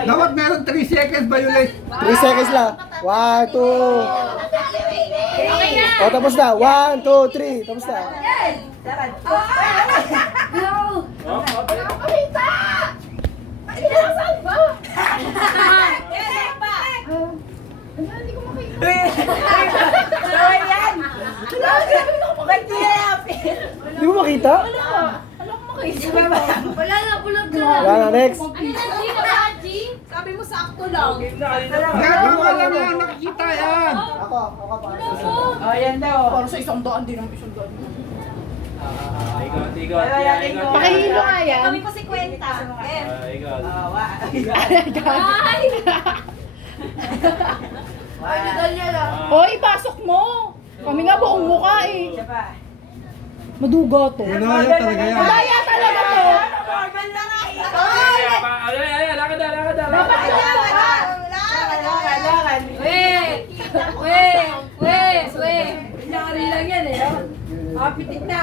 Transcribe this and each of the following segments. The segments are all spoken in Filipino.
Dapat meron 3 seconds violate. 3 seconds lang. 1, 2. Okay na. O, tapos na. 1, 2, 3. Tapos na. Go! Nakakita! Ay, nasaan ba? Hindi ko makita. Hindi mo makita? Wala na, bulag ka. Wala na, next. Ano na, G? Naka-G? Sabi mo sakto lang. Gagawin ko lang yan, nakikita yan. Ako pa. Oh, yan daw. Para sa 100, di naman 100. Ikot. Pakihilo nga yan. Kami pa si Kwenta. Ikot. Ay! Hoy, pasok mo. Kami nga buong mukha eh. Isa pa. Maduga to. Unaya talaga yan. Kaya talaga to. Lakad na. Dapat Nangyari lang yan eh. Pitik na.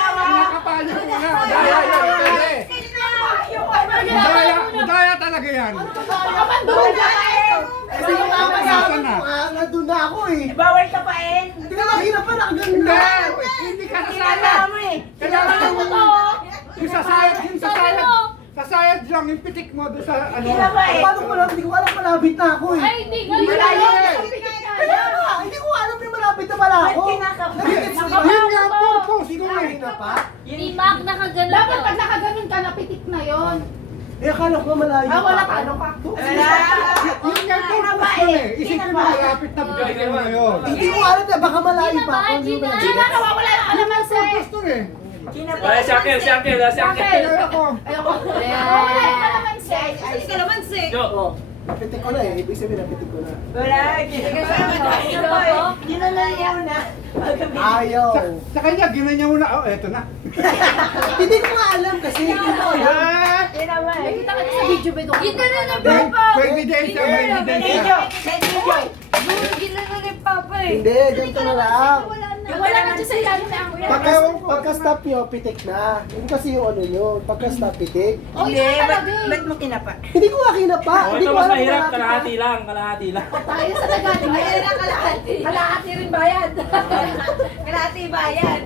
Kinakapalyo ko na. Udaya talaga yan. Kasi yung Nasaan na? nandun na ako eh. Bawal ka pa eh. Hindi ka mahirap pa nakagano Hindi, na. hindi ka nasala. Kailangan yung sasayad lang, yung pitik mo doon sa ano. Paano ko lang? Hindi ko alam malapit na ako eh. Ay, hindi ka Malayo. lang. Kaya nga, hindi ko alam yung malapit na pala ako. Nagigits ko Yun nga po, sino nga eh. na pa? Ni Mac nakaganon Dapat yun. pag nakaganon ka, napitik na yon. Eh, akala ko malayo pa. Wala talo ka. Yun nga po, gusto eh. Isipin mo malapit na bigay mo yun. Hindi ko alam na baka malayo pa ako. Gina, Hindi ko alam. Gina, nawawala yung kalamansi. Gusto eh. Sakil. Kaya ako. Ayoko. Nawawala yung kalamansi. Ay, kalamansi. Go. Napitik ko na eh. Ibig sabihin napitik ko na. Wala. Ayaw. Sa kanya, ginanya mo na. Oh, eto na. Hindi ko nga alam kasi. Hindi ko alam. Nakita ka sa video ba ito? Gina na ni May Papa. ebidensya, may ebidensya. Gina na ni Papa eh. Hindi, ganito na lang. Wala na dyan sa ilalim na ang Pagka-stop nyo, pitik na. Hindi kasi yung ano nyo. Pagka-stop, pitik. Hindi, ba't mo kinapa? Hindi ko nga kinapa. Hindi Ito ko mas alam mahirap, malapit kalahati lang. tayo sa nagaling. Ayun na kalahati. Kalahati rin bayad. Kalahati bayan.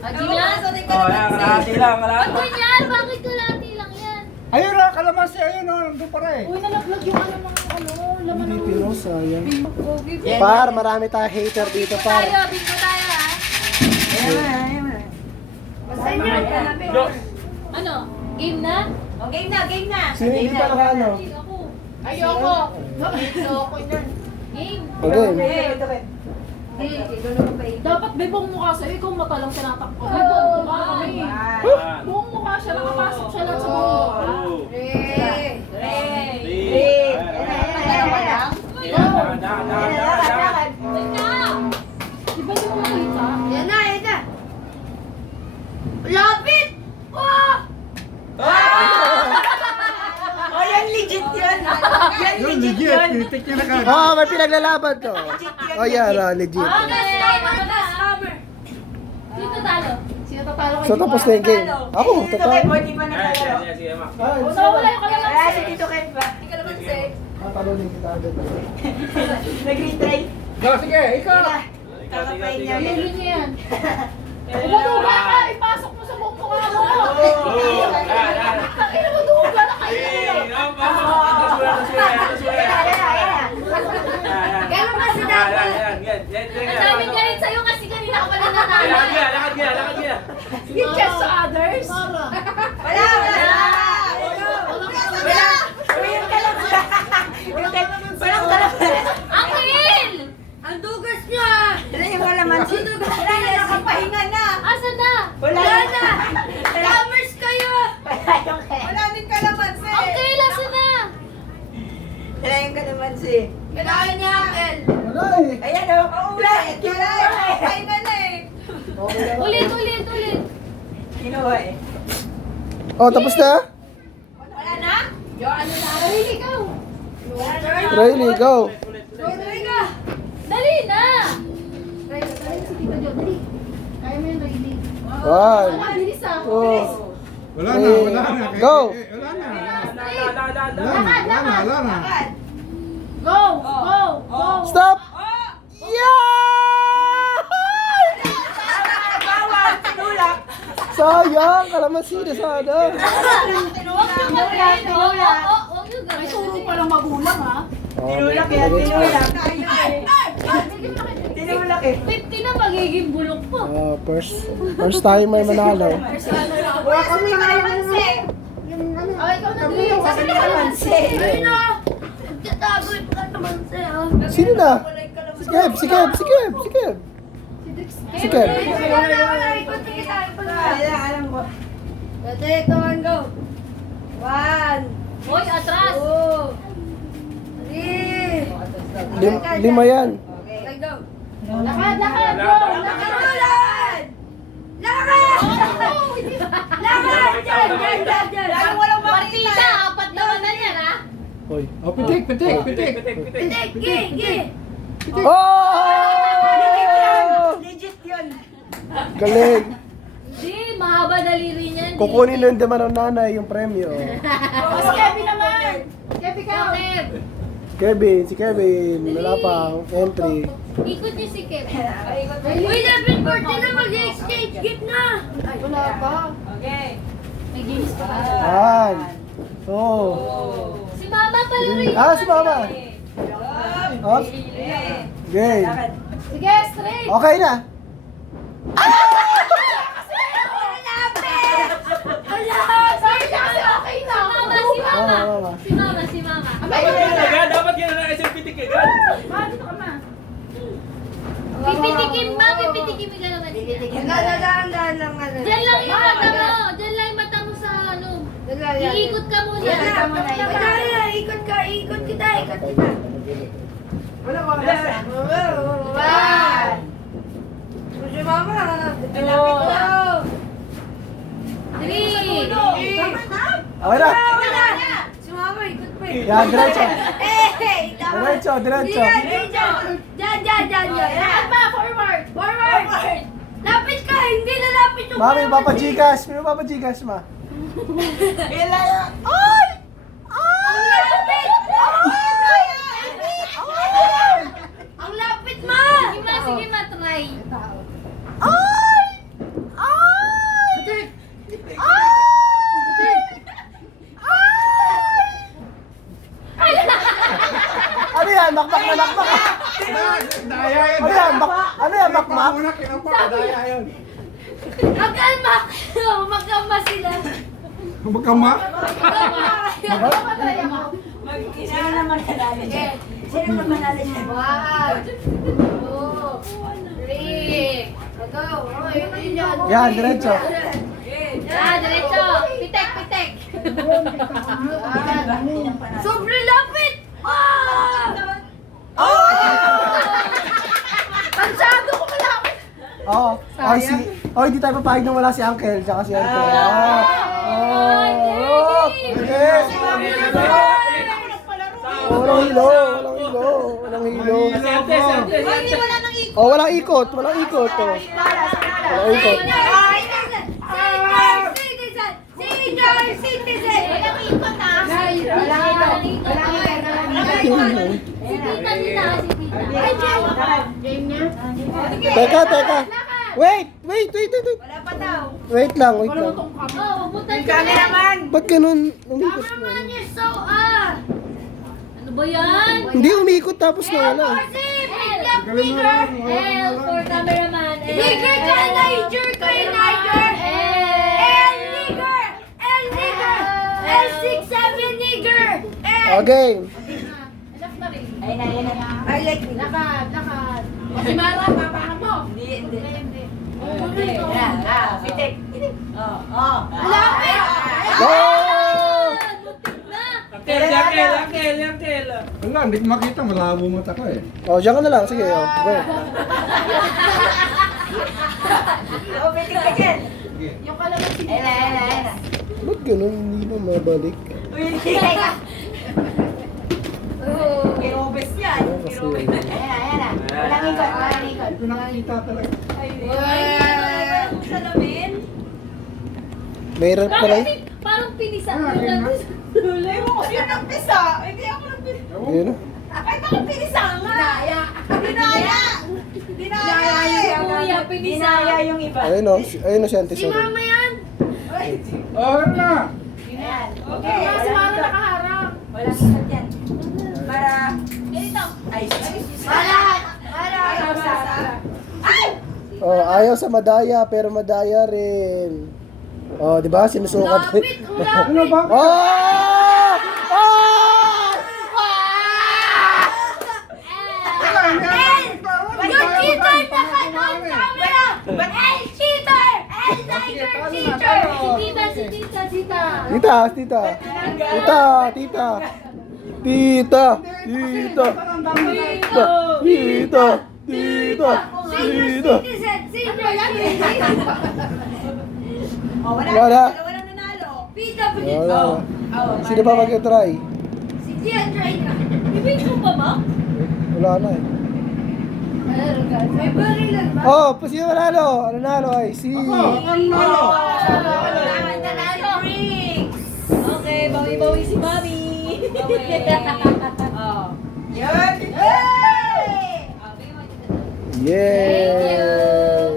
Gina, sa ni Oh, yan, kalahati lang. Ba't ganyan? Bakit kalahati lang yan? Ayun na, kalamansi, ayun o, nandun pa rin. Uy, nalaglag yung ano ng laman ng... Hindi no, sayang. Pogi. Par, marami tayong hater dito, par. Bingo tayo ha. Basta niya. Go. Ano? Game na? O, game na. Sino hindi pa naka ano? Ako. Ayoko. Ayoko na. Game. Okay. Dapat may buong mukha sa'yo. Ikaw mata lang tinatakbo. May buong mukha kami. Buong mukha siya. Nakapasok siya lang sa buong mukha. Di ba di mo nakita? Yan na. Lapit! Oh! Oh, yan legit yun. Yan Yun, legit legit, yun. pitik niya na kagad. Oh, may pinaglalaban to. Oh, yeah, legit. Dito talo. Sino tatalo kay So, tapos na yung game. Ako, Dito totoo. kay Boy, di pa naglalaro. Ay, Nawawala yung Kaya kalamansi. si Tito Ken ba? Ikaw naman si. talunin kita agad. Nag-retry. Go, sige, ikaw. Kakapay niya. Lilo niya yan. Maduga ka! Ipasok mo sa buong mukha mo! Ang ina maduga na kayo! Gano'n ba si Dapper? Ang daming galit sa'yo kasi kanina ka pala nanalo. Give chance to others! Wala! Yung kalaman. Walang kalaman. Uncle! Ang dugas niya! Ano yung kalaman? Ang dugas niya! Nakapahinga na! Asan na? Wala na. Scammers kayo! Wala din kalamansi. Uncle, asan na? Wala yung kalamansi. Kailangan niya, Uncle. Wala eh. Ayan o. Wala. Pahinga na eh. Okay lang. Ulit. Kinuha eh. Oh, tapos na? Wala na? Riley, ikaw! Riley, go. Dali na! Riley, si Tito Jo, dali! Kaya mo yung Riley. One. Ang bilis ah. Two. Wala na, wala na. Go. Wala na. Lakad, Wala na, wala na. Go! Go! Go! Stop! Yeah! Bawal, tinulak. Sayang! Kalamansi na sana. Huwag nyo gawin. Huwag nyo gawin. May turo pa lang magulang ha. Tinulak yan, tinulak. Tinulak eh. 50 na magiging bulok po. First time may manalo. Wala kami kalamansi. Ay, ikaw na din. Sasabi kalamansi. Ayun na. Magtatago yung kalamansi ha. Sino na? Si Kev, si Kev, si Kev, si Kev. Si Kev. Alam ko. Ready, go and go. 1. Hoy, atras. 3. 5 yan. Okay, go. Lakad, lakad, go. Lakad. Lakad! Lakad! Diyan! Lalo walang Partida, makita. 4 naman na yan, ha? Hoy. Oh, pitik, pitik, pitik. Pitik, gi! Oh! Legit yun. Galing. Di, mahaba daliri niyan. Kukunin lang naman ng nanay yung premyo. Si Kevin naman! Kevin ka! Kevin, si Kevin. Wala pang entry. Ikot niya si Kevin. Uy, 11:40 na mag-exchange gift na! Ay, wala pa. Okay. May games pa. 1. Oh. Si Mama pala rin. Si Mama. Up. Game. Sige, straight. Okay na. Sorry kasi okay na. Si Mama. Si Mama. Dapat yan na SM pitik agad. Dito ka ma. Pipitikin ma, pipitikin ka naman siya. Nagagandaan lang ano. Diyan lang yung mata mo. Diyan lang yung mata mo sa ano. Iikot ka muna. Ikot ka, ikot kita, ikot kita. Wala ko. Si Mama, lapit ko. 3. Okay na. Si Mama, ikot pa eh. Yan, diretso. Tama. Diretso, diretso. Diyan. Lakad pa, forward. Forward. Lapit ka, hindi lalapit yung Mami, papajigas. May papajigas, ma. Ang lapit! Ang lapit, ma! Sige ma, try. Ano yan? Makmak na makmak. Daya yan. Ano yan? Ano yan? Makmak? Una, kinapa, daya yun. Magkalma. Magkalma sila. Magkama. Sino naman nanalo niya? Sino naman nanalo niya? 1, 2, 3. Go. Yan, diretso. Diretso. Pitek. Sobrang lapit. Pansyado ko malapit. Oo. Hindi tayo papayag nang wala si Uncle. Tsaka si Uncle. Yes. Walang hilo. Walang hilo. Wala nang ikot. Oh, walang ikot. Walang ikot. Oh. Walang ikot. Senior citizen. Walang ikot ha. Si Tita nila. Game niya. Teka. Wait. Wala pa daw. Wait lang. Oh, mabutan ka Cameraman! Ba't ganun umikot? Cameraman, you're so Ano ba yan? Hindi umikot tapos nawala. L for cameraman. Nigger ka, Niger ka, Niger! L6, 7, nigger! Okay. Enough na rin. Ayun na. I like me. Lakad. Si Mara, papahan mo. Hindi. Hindi. Pitik. Lapit! Go! Uncle. Wala, hindi ko makita. Malabo mata ko eh. Oh, diyan ka na lang. Sige, oh. Go. Pitik ka dyan. Yung kalamansi. Ayun na. Ba't ganun? Hindi na mabalik. Kirobes yan. Kasi... Ayan na. Walang ikot. Hindi ko nakikita talaga. Ayun. Mayroon pala eh. Parang pinisa mo lang. Tuloy mo kasi yung nagpisa. Hindi ako nagpisa. Ayun na. Ay, bakit pinisa nga? Dinaya. Kuya, pinisa. Dinaya yung iba. Ayun o. Ayun o si Auntie Si Sorry. mama yan. Oh, na. Okay, si Mara nakaharap. Wala sakit yan. Para... Ganito. Ay, Oh, ayaw sa madaya pero madaya rin. Oh, di ba? Sinusukat. Lapit, ang lapit. Ano ba? Oh! Oh! Yung cheater naka-on camera! El cheater! El Tiger cheater! Si tita. Tita, tita. Tita, tita. Tita, tita. Tita, tita. Tita, Senior tita. citizen! Senior citizen! oh, wala. Wala. Walang nanalo. PWD! Wala. Sino pa mag-try? Si Gian try na. Ibig mo pa ba? Wala na eh. May barilan ba? Oh, sino manalo? Ano nalo ay si... Okay, bawi-bawi si Mami. Oh. Yun. Yeah!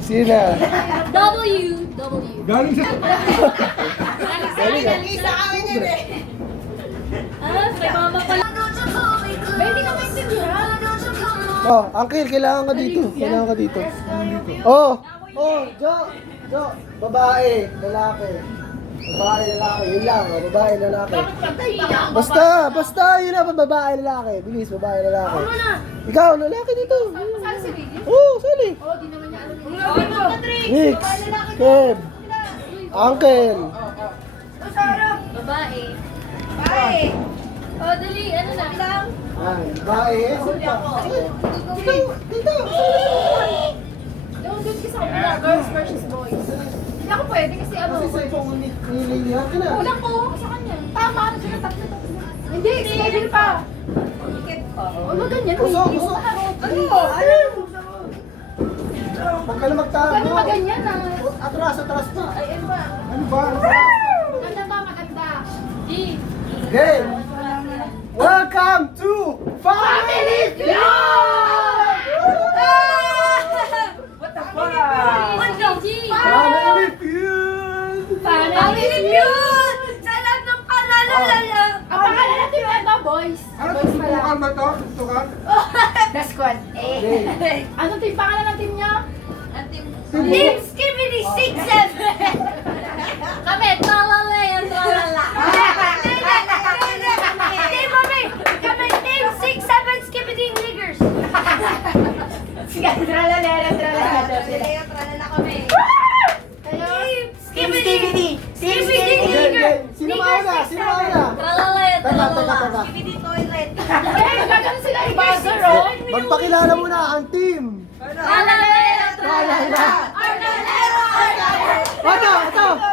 Sino? W. Galing sa... Isa kami din eh. Ah, kay Mama pala. Baby ka maintindihan. Oh, Uncle, kailangan ka dito. Kailangan ka dito. Oh! Oh, Jo! Babae, lalaki. Babae, lalaki. Yun lang, oh, babae, lalaki. Basta, yun na, babae, lalaki. Bilis, babae, lalaki. Ikaw, lalaki dito. Saan si Baby? Oh, sali. Oh, di naman niya alam. Nix, Kev, Uncle. Babae. Bye. Oh, dali, ano na? Ay, babae. Dito. Doon ka sa kabila, girls versus boys. Hindi ako pwede kasi ano. Kasi sa ipong nililihan ka na. Kulang ko sa kanya. Tama na siya, tatlo. Hindi, si Kevin pa. Ano ganyan? Puso. Ano? Huwag ka na magtama. Paano maganyan ah? Atras pa. Ay, ano ba? Ano ba? Maganda ba? Maganda. G. Game! Welcome to Family Feud! What the fuck? G. Family Feud! Family Feud! Sa lahat ng pangalalala! Ang pangalan natin ba, boys? Ano, tutukan ba to? Tutukan? The squad. Game. Ano yung pangalan ng team niya? Team Skibidi 6-7! Kami, tralala yan, tralala. Team Mami! Kami Team 6-7 Skibidi Niggers! Sige, tralala. Tralala kami. Team Team Skibidi! Skibidi. Skibidi Okay, Niggers! game. Sino mauna? Tralala yan, tralala. Teka. Skibidi toilet. Eh, gagawin sila yung buzzer, oh. Magpakilala muna ang team. Tralala yan, tralala. Ito.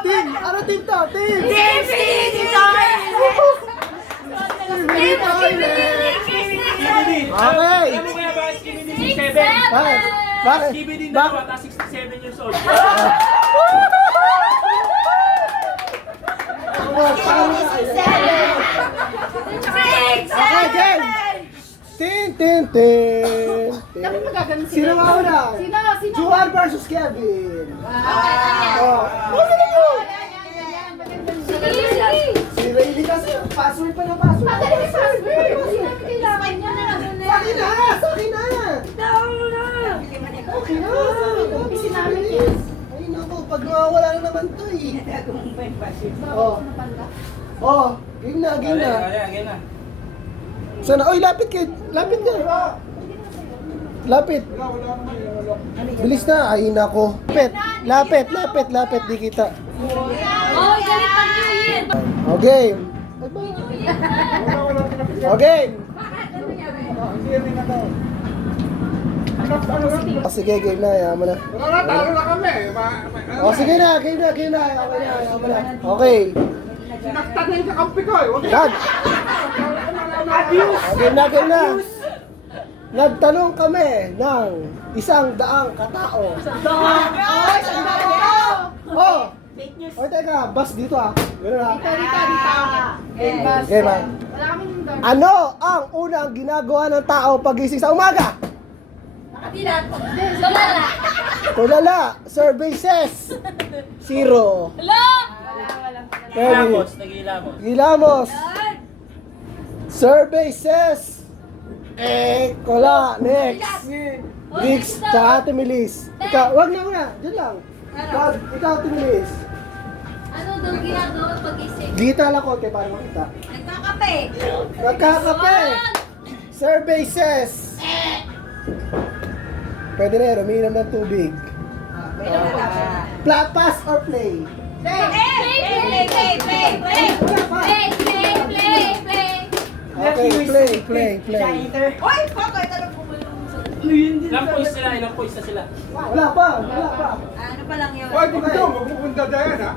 Team. Ano team to? Team. Team Skibidi Team Skibidi. Okay. Alam mo kaya ba Skibidi 67? Bakit? Bakit? Skibidi na Bakit? bata 67 years old. Okay, game. Tin. Dapat magaganon Sino mauna? Sino? Juan versus Kevin. Oh. Sige. Si Rayleigh kasi, password pa na password. Madali may password. Sino ang kailangan niya? Sa akin na. Okay na. Busy namin yan. Ay naku, pag nawawala na naman to eh. Oh. Oh, game na. Ayan na. Sana, oy, lapit ka. Lapit. Bilis na. Ay nako. Lapit. Di kita. Oh, galit pag New Year. Okay. Okay. Oh, sige, game na. Ayaw mo na. Wala, talo na kami. Oh, sige na. Game na. Ayaw mo na. Okay. Sinaktanin ka kampi ko eh. Huwag Dad. Game na. Nagtanong kami ng 100 katao. Oh, O teka, bus dito ah. Ganun ah. Dito. Okay ba? Wala kaming door. Ano ang unang ginagawa ng tao pagising sa umaga? Tulala. Survey says 0. Gilamos, nagilamos. Gilamos. Survey says wala. Next. Briggs, tsaka Ate Melis. Ikaw, wag na muna. Diyan lang. Ikaw, Ate Melis. Ano daw ginagawa pag-isip? Gita lang konti para makita. Nagkakape. Nagkakape. Survey says. Pwede na yun, umiinom ng tubig. Pass or play? Play. Wala pa. Play. Okay, play. Oy, fuck, ito na pumulong. Ilang points na sila? Wala pa. Ano pa lang yun? Hoy, dito, magpupunta dyan ha.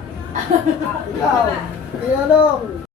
Ikaw, tinanong.